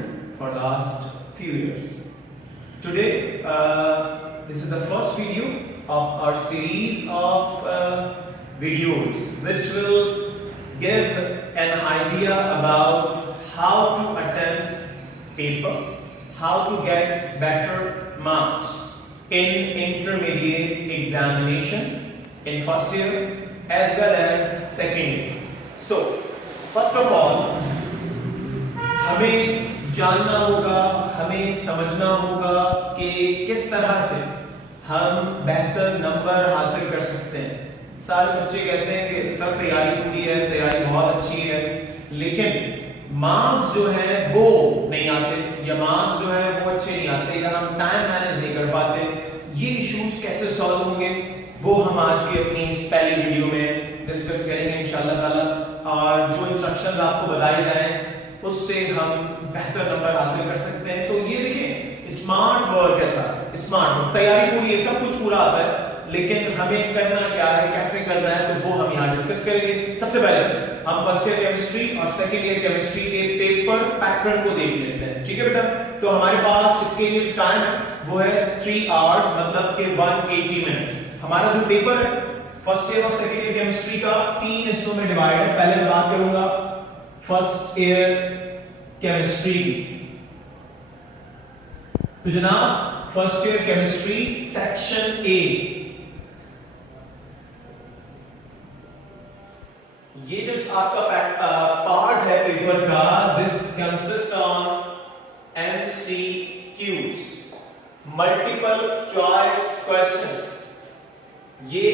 student for last few years. Today, this is the first video of our series of videos which will give an idea about how to attempt paper, how to get better marks in intermediate examination in first year as well as second year. So, first of all, हमें जानना होगा, हमें समझना होगा कि किस तरह से हम बेहतर नंबर हासिल कर सकते हैं। सारे बच्चे कहते हैं कि सर तैयारी पूरी है, तैयारी बहुत अच्छी है, लेकिन मार्क्स जो है वो नहीं आते या मार्क्स जो है वो अच्छे नहीं आते या हम टाइम मैनेज नहीं कर पाते। ये इश्यूज कैसे सॉल्व होंगे वो हम आज की अपनी इस पहली वीडियो में डिस्कस करेंगे इंशाल्लाह ताला। और जो इंस्ट्रक्शंस आपको बताए जाएं उससे हम बेहतर नंबर हासिल कर सकते हैं। तो ये देखिए स्मार्ट वर्क ऐसा, स्मार्ट वर्क, तैयारी पूरी है, सब कुछ पूरा आता है, लेकिन हमें करना क्या है, कैसे करना है, तो वो हम यहाँ डिस्कस करेंगे। सबसे पहले हम फर्स्ट ईयर केमिस्ट्री और सेकंड ईयर केमिस्ट्री के पेपर पैटर्न को देख लेते हैं। ठीक है बेटा, तो हमारे पास इसके लिए टाइम वो है 3 आवर्स, मतलब के 180 मिनट्स। हमारा जो पेपर है फर्स्ट ईयर और सेकंड ईयर केमिस्ट्री का 3 हिस्सों में डिवाइड है। पहले मैं बात करूंगा फर्स्ट ईयर केमिस्ट्री। तो जनाब first year chemistry section A, ये जो आपका पार्ट है पेपर का, this consist on MCQs, multiple choice questions. ये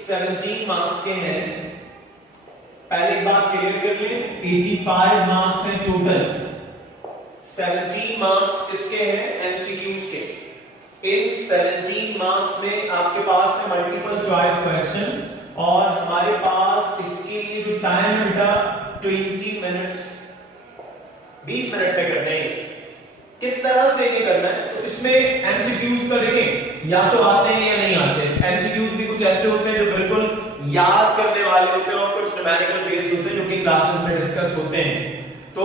17 मार्क्स के हैं। पहली बात क्लियर कर लें, 85 मार्क्स हैं टोटल, 17 मार्क्स किसके हैं, MCQs के। इन 17 मार्क्स में आपके पास है मल्टीपल चॉइस क्वेश्चंस और हमारे पास इसके लिए जो टाइम है बेटा 20 मिनट्स, 20 मिनट पे करने हैं। किस तरह से ये करना है, तो इसमें MCQs का देखें या तो आते हैं या नहीं आते हैं। MCQs भी कुछ ऐसे होते हैं जो बिल्कुल याद करने वाले होते हैं और कुछ न्यूमेरिकल बेस्ड होते हैं जो कि क्लासेस में डिस्कस होते हैं। तो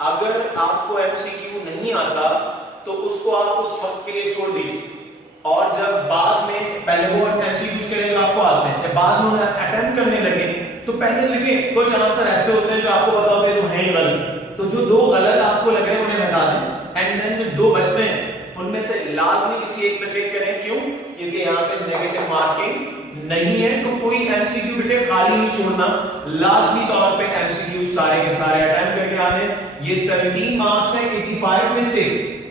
अगर आपको MCQ नहीं आता तो उसको आप उस वक्त के लिए छोड़ दीजिए, और जब बाद में, पहले वो MCQs करेंगे आपको आते हैं, जब बाद में उन्हें अटेम्प्ट करने लगे तो पहले लिखें कुछ आंसर ऐसे होते हैं जो आपको पता होते हैं जो हैं गलत, तो जो 2 गलत आपको लग रहे हैं उन्हें हटा दें, एंड देन जो 2 बचते हैं उनमें से लाजमी किसी एक पे टिक करें। क्यों? क्योंकि यहाँ पे नेगेटिव मार्किंग नहीं है, तो कोई MCQ बेटे खाली नहीं छोड़ना, लाजमी तौर पे MCQ सारे के सारे अटेम्प्ट करके आने। ये 17 मार्क्स हैं 85 में से,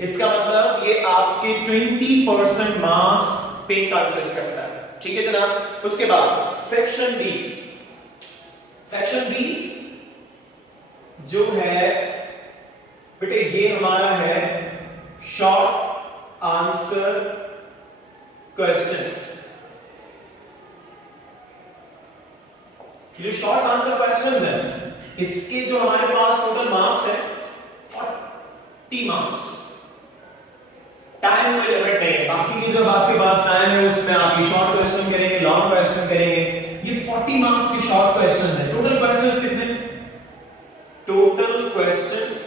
इसका मतलब ये आपके 20% मार्क्स पे कंसिस्ट करता है। ठीक है जनाब। उसके बाद सेक्शन बी, सेक्शन बी जो है बेटे ये हमारा है शॉर्ट आंसर क्वेश्चंस। ये शॉर्ट आंसर क्वेश्चंस है, इसके जो हमारे पास टोटल मार्क्स है 40 मार्क्स। टाइम कोई लिमिट नहीं है, बाकी की जब आपके पास टाइम है उसमें आप ये शॉर्ट क्वेश्चन करेंगे, लॉन्ग क्वेश्चन करेंगे। ये 40 मार्क्स के शॉर्ट क्वेश्चन है। टोटल क्वेश्चंस कितने, टोटल क्वेश्चंस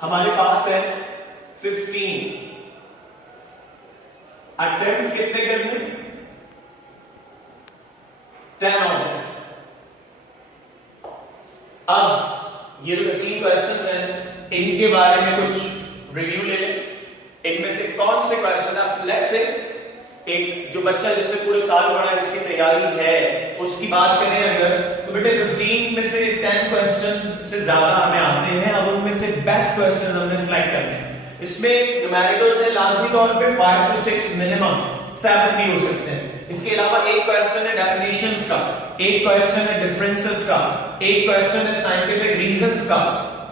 हमारे पास है 15। अटेम्प्ट कितने करने, 10 होंगे। अब ये जो 15 क्वेश्चंस हैं इनके बारे में कुछ रिव्यू ले लें। इनमें से कौन से क्वेश्चन, आप लेट्स से एक जो बच्चा जिसने पूरे साल पढ़ा है, जिसकी तैयारी है, उसकी बात करें अगर, तो बेटे 15 में से 10 क्वेश्चंस से ज्यादा हमें आते हैं। अब उनमें से बेस्ट क्वेश्चन हमने सिलेक्ट करने हैं। इसमें न्यूमेरिकल्स है लाजमी तौर पे 5 to 6, मिनिमम 7 भी हो सकते हैं। इसके अलावा एक क्वेश्चन है डेफिनेशंस का, एक क्वेश्चन है डिफरेंसेस का, एक क्वेश्चन है साइंटिफिक रीजंस का,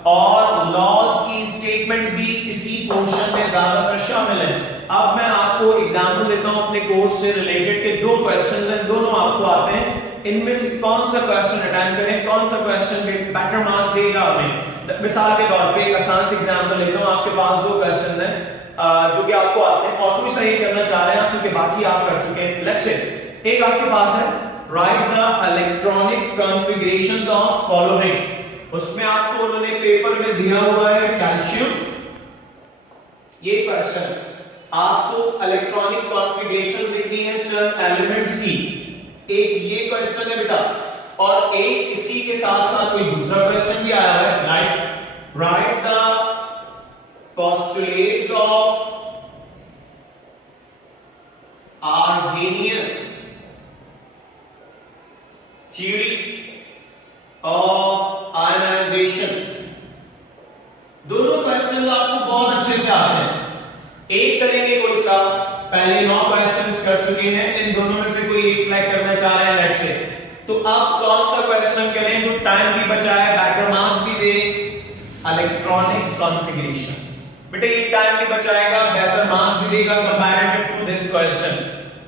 और लॉज की स्टेटमेंट्स भी इसी पोर्शन में ज्यादातर शामिल हैं। अब मैं आपको एग्जांपल देता हूं अपने कोर्स से रिलेटेड के 2 क्वेश्चंस हैं, दोनों आपको आते हैं। इनमें से कौन सा क्वेश्चन अटेम्प्ट करें, कौन सा क्वेश्चन बेटर मार्क्स देगा हमें। मिसाल के तौर पे एक आसान सी एग्जांपल लेता हूं, आपके पास 2 क्वेश्चन हैं जो कि आपको आते हैं और कोई सही करना चाह रहे हैं आप, क्योंकि बाकी आप कर चुके हैं। लेट्स से एक आपके पास है right the electronic configurations of following. उसमें आपको उन्होंने पेपर में दिया हुआ है कैल्शियम। ये क्वेश्चन आपको इलेक्ट्रॉनिक कॉन्फ़िगरेशंस लिखनी है चर एलिमेंट्स की। एक ये क्वेश्चन है बेटा, और एक इसी के साथ साथ कोई दूसरा क्वेश्चन भी आया है, like right the postulates of Arrhenius theory of ionization। दोनों क्वेश्चंस आपको बहुत अच्छे से आते हैं। एक करेंगे कोई सा, पहले 9 क्वेश्चंस कर चुके हैं, इन दोनों में से कोई एक सिलेक्ट करना चाह रहे हैं नेट से, तो अब कौन सा क्वेश्चन करें जो टाइम भी बचाए, बैकग्राउंड मार्क्स भी दे? Electronic configuration. बेटा ये टाइम भी बचाएगा, बेहतर मार्क्स भी देगा कंपैरेटिव टू दिस क्वेश्चन।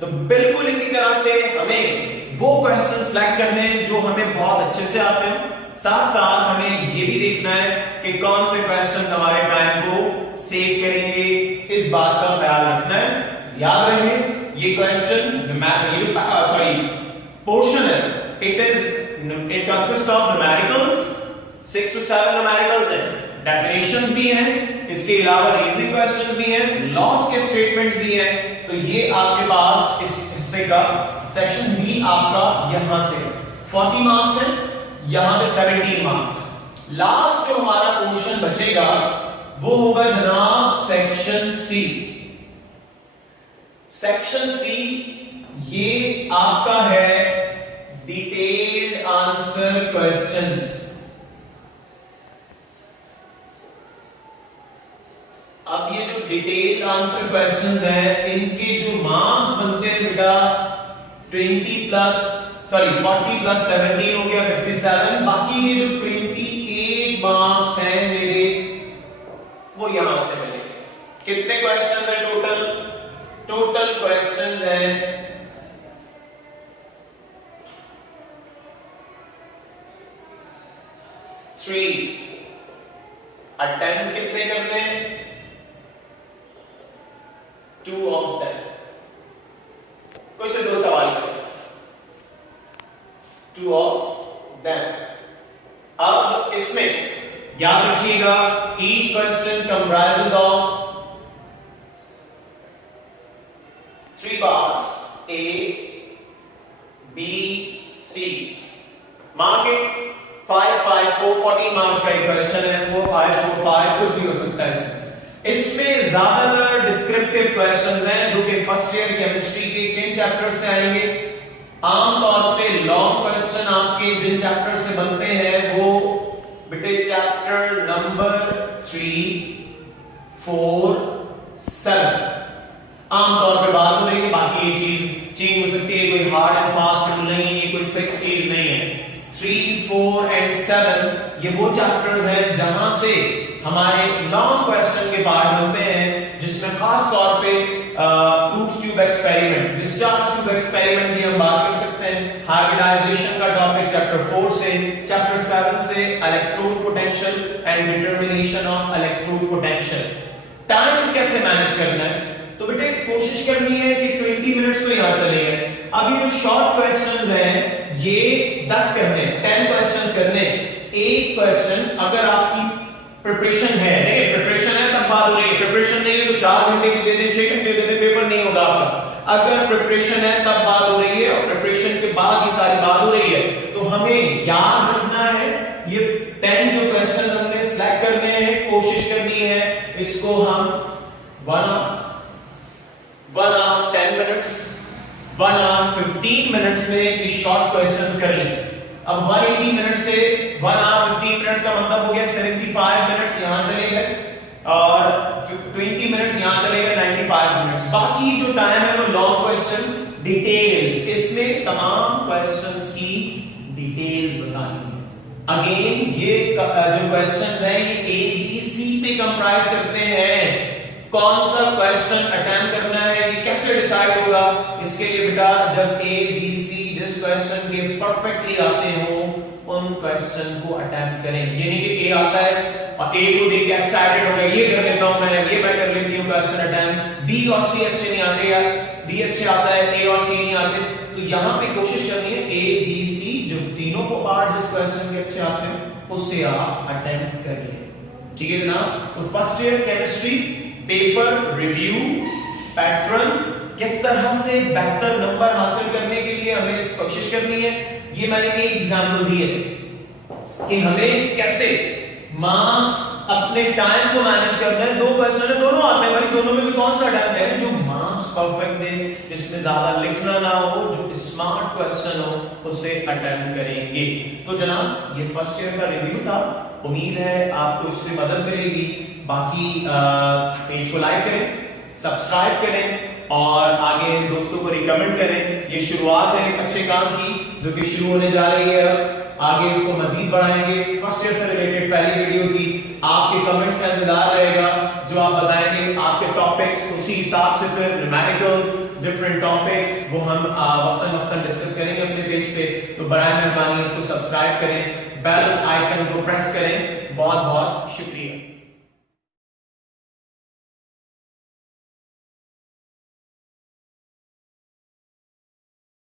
तो बिल्कुल इसी तरह से हमें वो क्वेश्चन सिलेक्ट करने हैं जो हमें बहुत अच्छे से आते हैं, साथ साथ हमें ये भी देखना है कि कौन से क्वेश्चन हमारे टाइम को सेव करेंगे, इस बात का ख्याल रखना है। याद रहे ये क्वेश्चन पोर्शन है, it consist of numericals, 6 to 7 numericals हैं, डेफिनेशंस भी हैं, इसके अलावा रीजनिंग क्वेश्चंस भी हैं, लॉस के स्टेटमेंट्स भी हैं। तो ये आपके पास इस हिस्से का सेक्शन बी आपका यहां से 40 मार्क्स है, यहां पे 17 मार्क्स। लास्ट जो हमारा पोर्शन बचेगा वो होगा जनाब सेक्शन सी। सेक्शन सी ये आपका है डिटेल्ड आंसर क्वेश्चंस। अब ये जो डिटेल्ड आंसर क्वेश्चंस हैं, इनके जो मार्क्स बनते हैं बेटा 40 प्लस 17 हो गया 57, बाकी ये जो 28 मार्क्स हैं मेरे वो यहां से मिलेंगे। कितने क्वेश्चन हैं टोटल क्वेश्चंस हैं 3। अटेम्प्ट कितने करने हैं? 2 of 10। कोई से 2 सवाल करें, 2 of 10। अब इसमें याद रखिएगा each question comprises of 3 parts A, B, C। Mark it 5 5 4 40 marks का एक क्वेश्चन है, 4 5 4 5 कुछ भी हो सकता है इसमें ज्यादातर डिस्क्रिप्टिव क्वेश्चंस हैं जो कि फर्स्ट ईयर केमिस्ट्री के किन चैप्टर से आएंगे। आमतौर पे लॉन्ग क्वेश्चन आपके जिन चैप्टर से बनते हैं वो बेटे चैप्टर नंबर 3 4 7 आमतौर पे बात हो रही है। बाकी ये चीज चेंज हो सकती है, कोई हार्ड एंड फास्ट रूल नहीं है, कोई फिक्स चीज नहीं है। 3 4 एंड 7 ये वो चैप्टर्स हैं जहां से हमारे लॉन्ग क्वेश्चन के पार्ट बनते हैं, जिसमें खास तौर पे proof tube experiment, discharge tube experiment की हम बात कर सकते हैं। हाइब्रिडाइजेशन का टॉपिक चैप्टर 4 से, चैप्टर 7 से electrode potential and determination of electrode potential. Time कैसे मैनेज करना है, तो बेटे कोशिश करनी है कि 20 मिनट्स तो यहां चले गए। अब ये जो शॉर्ट क्वेश्चंस हैं ये 10 करने, 10 क्वेश्चंस करने। एक क्वेश्चन अगर आपकी प्रिपरेशन है, नहीं प्रिपरेशन है तब बात हो रही है, प्रिपरेशन नहीं है तो 4 घंटे की दे दे, 6 घंटे दे दे, पेपर नहीं होगा आपका। अगर प्रिपरेशन है तब बात हो रही है और प्रिपरेशन के बाद ये सारी बात हो रही है, तो हमें याद रखना है ये 10 जो क्वेश्चन हमने सिलेक्ट करने हैं, कोशिश करनी है इसको हम 1 hour 10 minutes 1 hour 15 मिनट्स में ये शॉर्ट क्वेश्चंस कर लें। अब 180 मिनट से 1 hour 15 मिनट्स का मतलब हो गया 75 मिनट्स यहां चले गए और 20 मिनट्स यहां चले गए, 95 मिनट्स। बाकी जो टाइम है वो लॉन्ग क्वेश्चन डिटेल्स, इसमें तमाम क्वेश्चंस की डिटेल्स बतानी है। अगेन ये जो क्वेश्चंस हैं ये ए बी सी पे कंप्राइज करते हैं। कौन सा क्वेश्चन अटेम्प्ट करना है ये कैसे डिसाइड होगा, इसके लिए बेटा जब ए बी सी जिस क्वेश्चन के परफेक्टली आते हो उन क्वेश्चन को अटेम्प्ट करें। यानी कि ए आता है और ए को देख के एक्साइटेड हो गया, ये कर लेता हूं मैं, ये मैं कर लेती हूं क्वेश्चन अटेम्प्ट। बी बी और सी अच्छे नहीं आते या डी अच्छे आता है, ए और सी नहीं आते, तो यहां पे कोशिश करनी है ए बी सी जो तीनों को पार्ट जिस क्वेश्चन के अच्छे आते हैं उससे आप अटेम्प्ट करिए। ठीक है जनाब। तो first year chemistry paper review pattern, किस तरह से बेहतर नंबर हासिल करने के लिए हमें कोशिश करनी है, ये मैंने एक एग्जांपल दी है कि हमें कैसे मार्क्स अपने टाइम को मैनेज करना है। दो क्वेश्चन है, दोनों आते हैं भाई, दोनों में से कौन सा टाइम है जो मार्क्स परफेक्ट दे, जिसमें ज्यादा लिखना ना हो, जो स्मार्ट क्वेश्चन हो, उसे अटेम्प्ट करेंगे। तो जनाब ये फर्स्ट ईयर का रिव्यू था, उम्मीद है आपको इससे मदद मिलेगी। बाकी पेज को लाइक करें, सब्सक्राइब करें और आगे दोस्तों को रिकमेंड करें। ये शुरुआत है एक अच्छे काम की जो कि शुरू होने जा रही है, आगे इसको मजीद बढ़ाएंगे। फर्स्ट ईयर से रिलेटेड पहली वीडियो थी, आपके कमेंट्स का इंतजार रहेगा, जो आप बताएंगे आपके टॉपिक्स, उसी हिसाब से फिर न्यूमेरिकल्स डिफरेंट टॉपिक्स वो हम वक्तन डिस्कस करेंगे अपने पेज पे। तो बराए मेहरबानी इसको सब्सक्राइब करें, बेल आइकन को प्रेस करें। बहुत बहुत शुक्रिया।